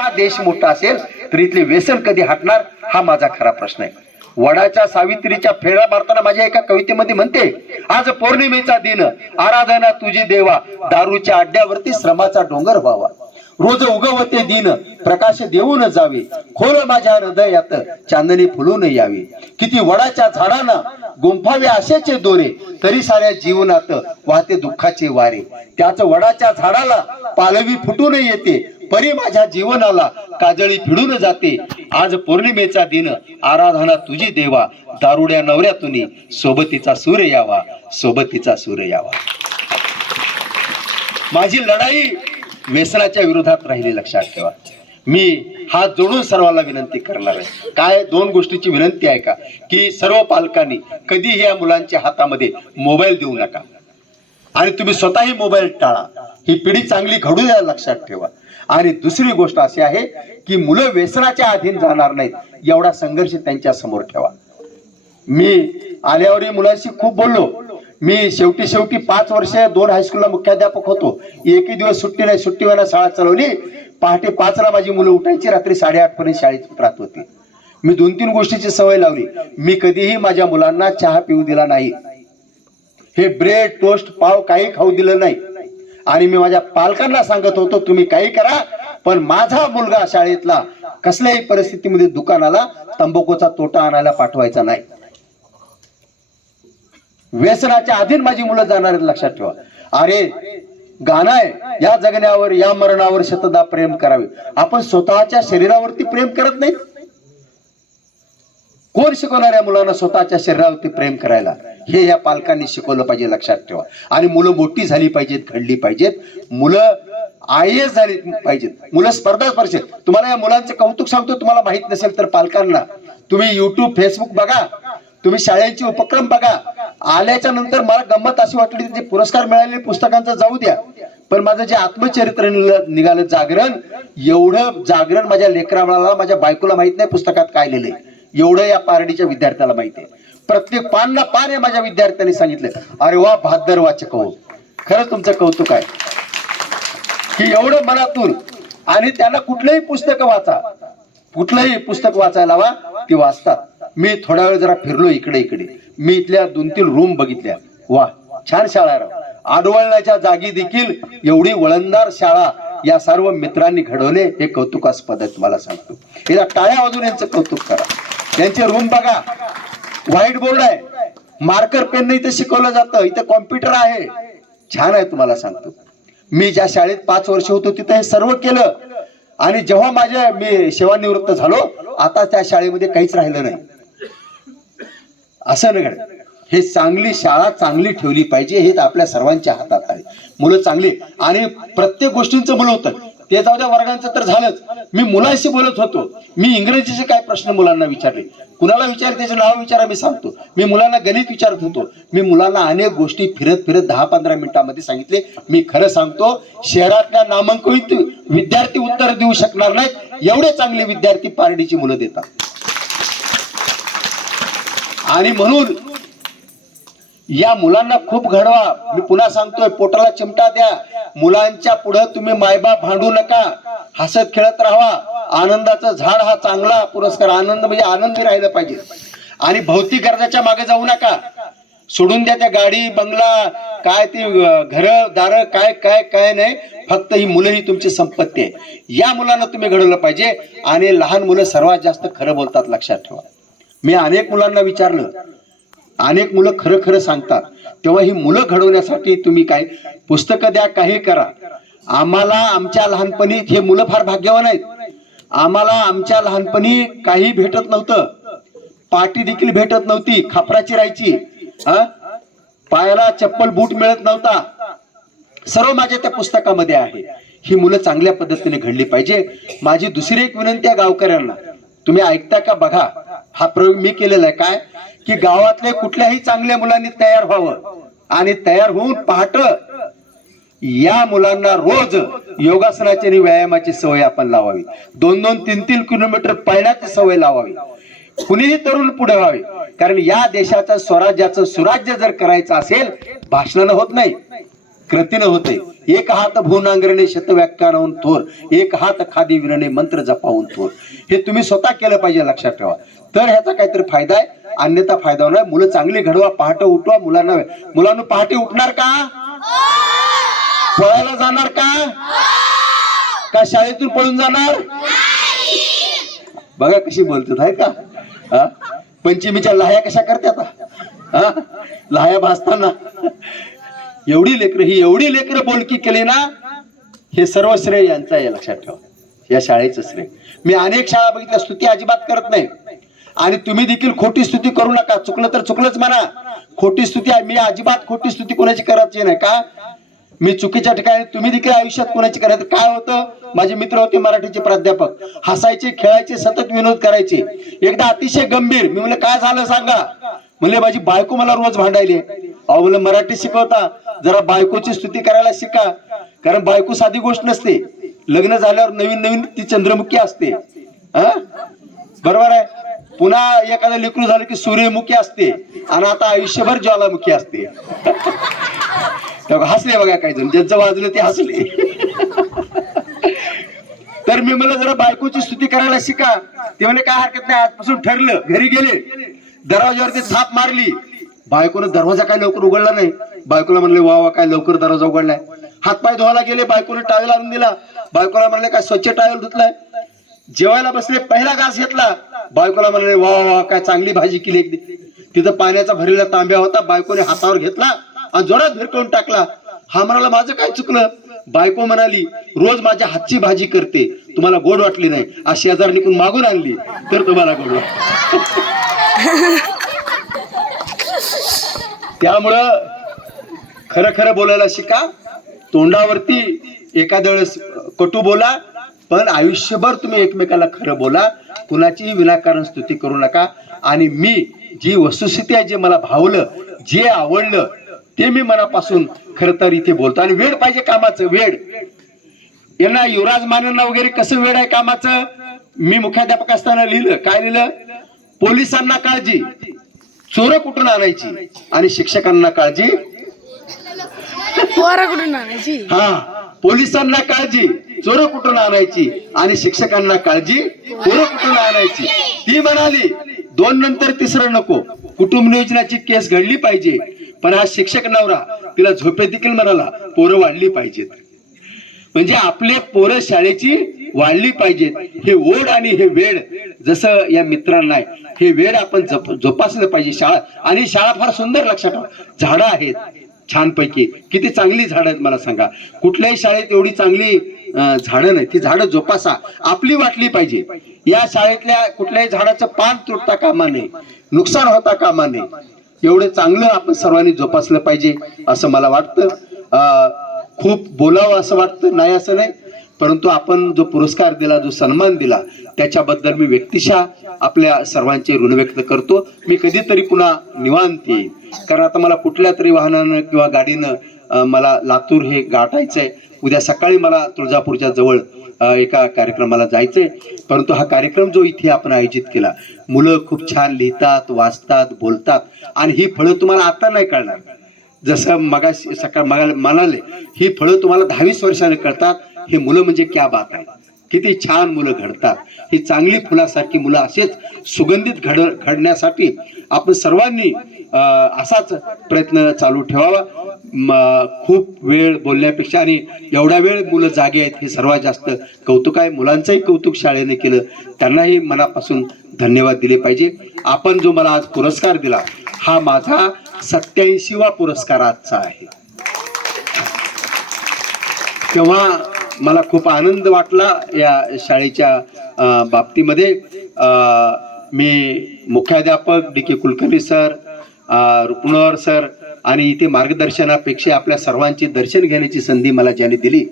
का देश मोठा असेल तर इथले व्यसन कधी हटणार? हा माझा खरा प्रश्न आहे. वडाच्या सावित्रीच्या फेऱ्या मारताना माझ्या एका कवितेमध्ये म्हणते आज पौर्णिमेचा दिन आराधना तुझी देवा दारूच्या अड्ड्यावरती श्रमाचा डोंगर व्हावा. रोज उगवते दिन प्रकाश देऊन जावे. खोल माझ्या हृदयात चांदणी फुलून यावी. किती वडाच्या झाडांना गुंफावे आशेचे दोरे तरी साऱ्या जीवनात वाहते दुःखाचे वारे. त्याच वडाच्या झाडाला पालवी फुटून येते. परी माझ्या जीवनाला काजळी फिडून जाते. आज पौर्णिमेचा दिन आराधना तुझी देवा. दारुड्या नवऱ्यातून सोबतीचा सूर यावा सोबतीचा सूर यावा. माझी लढाई व्यसनाच्या विरोधात राहिली लक्षात ठेवा. मी हात जोडून सर्वांना विनंती करणार आहे. काय दोन गोष्टीची विनंती आहे का? की सर्व पालकांनी कधीही या मुलांच्या हातामध्ये मोबाईल देऊ नका. आणि तुम्ही स्वतःही मोबाईल टाळा. ही पिढी चांगली घडू द्या लक्षात ठेवा. आणि दुसरी गोष्ट अशी आहे की मुलं व्यसनाच्या अधीन जाणार नाहीत. एवढा संघर्ष त्यांच्यासमोर ठेवा. मी आल्यावरही मुलांशी खूप बोललो. मी शेवटी शेवटी पाच वर्ष दोन हायस्कूलला मुख्याध्यापक होतो. एकही दिवस सुट्टी नाही. सुट्टी सुट्टीवर शाळा चालवली. पहाटे पाचला माझी मुलं उठायची. रात्री साडेआठ पर्यंत शाळेत राहत होती. मी दोन तीन गोष्टीची सवय लावली. मी कधीही माझ्या मुलांना चहा पिऊ दिला नाही. हे ब्रेड टोस्ट पाव काही खाऊ दिलं नाही. आणि मी माझ्या पालकांना सांगत होतो तुम्ही काही करा पण माझा मुलगा शाळेतला कसल्याही परिस्थितीमध्ये दुकानाला तंबाखूचा तोटा आणायला पाठवायचा नाही. व्यसनाच्या अधीन माझी मुलं जाणार आहेत लक्षात ठेवा. अरे गाणं आहे या जगण्यावर या मरणावर शतदा प्रेम करावे. आपण स्वतःच्या शरीरावरती प्रेम करत नाही? कोण शिकवणार मुलांना स्वतःच्या शरीरावरती प्रेम करायला. हे या पालकांनी शिकवलं पाहिजे लक्षात ठेवा. आणि मुलं मोठी झाली पाहिजेत घडली पाहिजेत. मुलं आय एस झाली पाहिजेत. मुलं स्पर्धा परीक्षेत तुम्हाला या मुलांचं कौतुक सांगतो तुम्हाला माहीत नसेल तर पालकांना. तुम्ही युट्यूब फेसबुक बघा. तुम्ही शाळेचे उपक्रम बघा. आल्याच्यानंतर मला गंमत अशी वाटली की जे पुरस्कार मिळालेले पुस्तकांचं जाऊ द्या. पण माझं जे आत्मचरित्र निघालं- निघालं जागरण एवढं जागरण माझ्या लेकराला माझ्या बायकोला माहीत नाही पुस्तकात काय लिहिलंय. एवढं या पारडीच्या विद्यार्थ्याला माहिती आहे प्रत्येक पानला पान हे माझ्या विद्यार्थ्यांनी सांगितलं. अरे वा भादर वाचक हो. खरंच तुमचं कौतुक आहे. की एवढं मनातून आणि त्यांना कुठलंही पुस्तक वाचा. कुठलंही पुस्तक वाचायला हवा ते वाचतात. मी थोडा वेळ जरा फिरलो इकडे इकडे. मी इथल्या दोन तीन रूम बघितल्या. वा छान शाळा आहे राव. आडवळण्याच्या जागी देखील एवढी वळणदार शाळा या सर्व मित्रांनी घडवले हे कौतुकास्पद आहे तुम्हाला सांगतो. याला टाळ्या वाजून यांचं कौतुक करा. यांचे रूम बघा. व्हाईट बोर्ड आहे. मार्कर पेन इथे शिकवलं जातं. इथे कॉम्प्युटर आहे. छान आहे तुम्हाला सांगतो. मी ज्या शाळेत पाच वर्ष होतो तिथे हे सर्व केलं. आणि जेव्हा माझ्या मी सेवानिवृत्त झालो आता त्या शाळेमध्ये काहीच राहिलं नाही. असं नगड हे चांगली शाळा चांगली ठेवली पाहिजे हे आपल्या सर्वांच्या हातात आहे. मुलं चांगली आणि प्रत्येक गोष्टींचं मुलं होतं ते जाऊ द्या वर्गांचं तर झालंच. मी मुलांशी बोलत होतो. मी इंग्रजीचे काय प्रश्न मुलांना विचारले. कुणाला विचार त्याचे नाव विचारा मी सांगतो. मी मुलांना गणित विचारत होतो. मी मुलांना अनेक गोष्टी फिरत फिरत दहा पंधरा मिनिटांमध्ये सांगितले. मी खरं सांगतो शहरातल्या नामांकित विद्यार्थी उत्तर देऊ शकणार नाहीत. एवढे चांगले विद्यार्थी पारडीची मुलं देतात. आणि म्हणून या मुलांना खूप घडवा. मी पुन्हा सांगतोय पोटाला चिमटा द्या. मुलांच्या पुढे तुम्ही मायबाप भांडू नका. हसत खेळत राहा आनंदाचं झाड हा चांगला पुरस्कार. आनंद म्हणजे आनंदी राहिलं पाहिजे. आणि भौतिक गरजाच्या मागे जाऊ नका. सोडून द्या त्या गाडी बंगला काय ती घर दार काय काय काय नाही. फक्त ही मुलं ही तुमची संपत्ती आहे. या मुलांना तुम्ही घडवलं पाहिजे. आणि लहान मुलं सर्वात जास्त खरं बोलतात लक्षात ठेवा. मी अनेक मुलांना विचारलं. अनेक मुलं खरं खरं सांगतात. तेव्हा ही मुलं घडवण्यासाठी तुम्ही काय पुस्तकं द्या काही करा. आम्हाला आमच्या लहानपणी हे मुलं फार भाग्यवान आहेत. आम्हाला आमच्या लहानपणी काही भेटत नव्हतं. पाटी देखील भेटत नव्हती खापराची राहायची हा पायाला चप्पल बूट मिळत नव्हता. सर्व माझ्या त्या पुस्तकामध्ये आहे. ही मुलं चांगल्या पद्धतीने घडली पाहिजे. माझी दुसरी एक विनंती आहे गावकऱ्यांना. तुम्ही ऐकता का बघा. हा प्रयोग मी केलेला आहे. काय? की गावातल्या कुठल्याही चांगल्या मुलांनी तयार व्हावं. आणि तयार होऊन पहाट या मुलांना रोज योगासनाची आणि व्यायामाची सवय आपण लावावी. दोन दोन तीन तीन किलोमीटर पळण्याची सवय लावावी. कुणीही तरुण पुढे व्हावे. कारण या देशाचं स्वराज्याचं सुराज्य जर करायचं असेल भाषणानं होत नाही कृतीनं होते. एक हात भूनांगरणे शतव्याख्यानाहून थोर एक हात खादी विरणे मंत्र जपावून थोर. हे तुम्ही स्वतः केलं पाहिजे लक्षात ठेवा. तर ह्याचा काहीतरी फायदा आहे. अन्यथा फायदा होणार. मुलं चांगली घडवा पहाटे उठवा मुलांना मुलांना पहाटे उठणार का? पळायला जाणार का? का शाळेतून पळून जाणार? बघा कशी बोलतात आहे का? पंचमीच्या लाह्या कशा करतात? हा? लाह्या भासताना. एवढी लेकरं ही एवढी लेकरं बोलकी केली ना हे सर्व श्रेय यांचा आहे लक्षात ठेवा. या शाळेचं श्रेय. मी अनेक शाळा बघितल्या स्तुती अजिबात करत नाही. आणि तुम्ही देखील खोटी स्तुती करू नका. चुकलं तर चुकलंच म्हणा. खोटी स्तुती आहे. मी अजिबात खोटी स्तुती कोणाची करायची नाही का? मी चुकीच्या ठिकाणी तुम्ही देखील आयुष्यात कोणाची करायचं काय होतं? माझे मित्र होते मराठीचे प्राध्यापक. हसायचे खेळायचे सतत विनोद करायचे. एकदा अतिशय गंभीर. मी म्हणलं काय झालं सांगा. म्हणले माझी बायको मला रोज भांडायली अहो म्हणलं मराठी शिकवता. जरा बायकोची स्तुती करायला शिका. कारण बायको साधी गोष्ट नसते. लग्न झाल्यावर नवीन नवीन ती चंद्रमुखी असते. हा? बरोबर आहे? पुन्हा एखादं लेकरू झालं की सूर्यमुखी असते आणि आता आयुष्यभर ज्वालामुखी असते. हसले बघा काही जण ज्यांचं वाजलं ते हसले. तर मी मला जरा बायकोची स्तुती करायला शिका. ते म्हणे काय हरकत नाही आजपासून ठरलं घरी गेले. दरवाजावरती थाप मारली. बायकोनं दरवाजा काय लवकर उघडला नाही. बायकोला म्हणले वा वा काय लवकर दरवाजा उघडलाय. हातपाय धुवायला गेले बायकोने टावेल आणून दिला. बायकोला म्हणले काय स्वच्छ टावेल धुतलाय? जेवायला बसले पहिला घास घेतला. बायकोला म्हणाले वा वा काय चांगली भाजी केली एक तिथं पाण्याचा भरलेला तांब्या होता बायकोने हातावर घेतला आणि जोरात भिरकवून टाकला. हा म्हणाला माझं काय चुकलं? बायको म्हणाली रोज माझ्या हातची भाजी करते. तुम्हाला गोड वाटली नाही. अशी शेजार निघून मागून आणली तर तुम्हाला गोड त्यामुळं खरं खरं बोलायला शिका. तोंडावरती एखाद्या वेळेस कटू बोला. पण आयुष्यभर तुम्ही एकमेकाला खरं बोला कुणाचीही विनाकारण स्तुती करू नका. आणि मी जी वस्तुस्थिती आहे जे मला भावलं जे आवडलं ते मी मनापासून खरं तर इथे बोलतो. आणि वेळ पाहिजे कामाचं वेळ. यांना युवराज मानेंना वगैरे कसं वेळ आहे कामाचं? मी मुख्याध्यापक असताना लिहिलं. काय लिहिलं? पोलिसांना काळजी. चोर कुठून आणायची? आणि शिक्षकांना काळजी. कुठून आणायची? हा पोलिसांना काळजी. चोर कुठून आणायची? आणि शिक्षकांना काळजी? पोरं कुठून आणायची? ती म्हणाली दोन नंतर तिसरं नको. कुटुंब नियोजनाची केस घडली पाहिजे. पण हा शिक्षक नवरा तिला झोपे देखील म्हणाला पोरं वाढली पाहिजेत. म्हणजे आपले पोरं शाळेची वाढली पाहिजेत. हे ओढ आणि हे वेळ जसं या मित्रांना आहे हे वेळ आपण जप- जोपासलं पाहिजे. शाळा आणि शाळा फार सुंदर लक्षात ठेवा. झाडं आहेत छानपैकी. किती चांगली झाडं आहेत मला सांगा. कुठल्याही शाळेत एवढी चांगली झाडं नाही. ती झाडं जोपासा. आपली वाटली पाहिजे. या शाळेतल्या कुठल्याही झाडाचं पान तुटता कामा नये. नुकसान होता कामा नये. एवढं चांगलं आपण सर्वांनी जोपासलं पाहिजे असं मला वाटतं. खूप बोलावं असं वाटतं. नाही असं नाही. परंतु आपण जो पुरस्कार दिला जो सन्मान दिला त्याच्याबद्दल मी व्यक्तिशः आपल्या सर्वांचे ऋण व्यक्त करतो. मी कधीतरी पुन्हा निवांत येईल कारण आता मला कुठल्या तरी वाहनानं किंवा गाडीनं मला लातूर हे गाठायचंय. उद्या सकाळी मला तुळजापूरच्या जवळ एका कार्यक्रमाला जायचंय. परंतु हा कार्यक्रम जो इथे आपण आयोजित केला मुलं खूप छान लिहितात वाचतात बोलतात आणि ही फळं तुम्हाला आता नाही कळणार. जसं मगाशी सकाळ मगा म्हणाले ही फळं तुम्हाला दहावीस वर्षाने कळतात हे मुलं म्हणजे क्या बात आहे. किती छान मुलं घडतात. ही चांगली फुलासारखी मुलं असेच सुगंधित घड घडण्यासाठी आपण सर्वांनी असाच प्रयत्न चालू ठेवावा. खूप वेळ बोलण्यापेक्षा आणि एवढा वेळ मुलं जागे आहेत हे सर्वात जास्त कौतुक आहे. मुलांचंही कौतुक शाळेने केलं. त्यांनाही मनापासून धन्यवाद दिले पाहिजे. आपण जो मला आज पुरस्कार दिला हा माझा सत्याऐंशीवा पुरस्कार आजचा आहे. तेव्हा मला खूप आनंद वाटला या शाळेच्या बाबतीमध्ये. मी मुख्याध्यापक डी के कुलकर्णी सर अं, सर आणि इथे मार्गदर्शनापेक्षा आपल्या सर्वांचे दर्शन घेण्याची संधी मला ज्याने दिली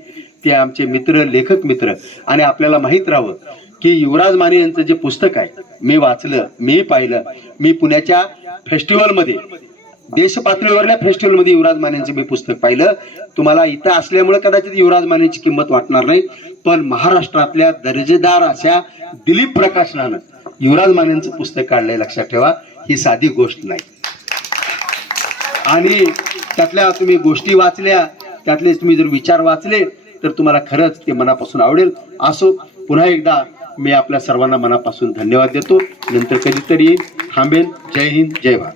ते आमचे मित्र लेखक मित्र. आणि आपल्याला माहीत राहावं की युवराज माने यांचं जे पुस्तक आहे मी वाचलं मी पाहिलं मी पुण्याच्या फेस्टिवलमध्ये देश पातळीवरल्या फेस्टिवलमध्ये युवराज मानेंचं मी पुस्तक पाहिलं. तुम्हाला इथं असल्यामुळे कदाचित युवराज मानेची किंमत वाटणार नाही पण महाराष्ट्रातल्या दर्जेदार अशा दिलीप प्रकाशनानं युवराज मानेंचं पुस्तक काढलंय लक्षात ठेवा. ही साधी गोष्ट नाही. आणि त्यातल्या तुम्ही गोष्टी वाचल्या त्यातले तुम्ही जर विचार वाचले तर तुम्हाला खरंच ते मनापासून आवडेल. असो पुन्हा एकदा मी आपल्या सर्वांना मनापासून धन्यवाद देतो. नंतर कधीतरी थांबेन. जय हिंद जय भारत.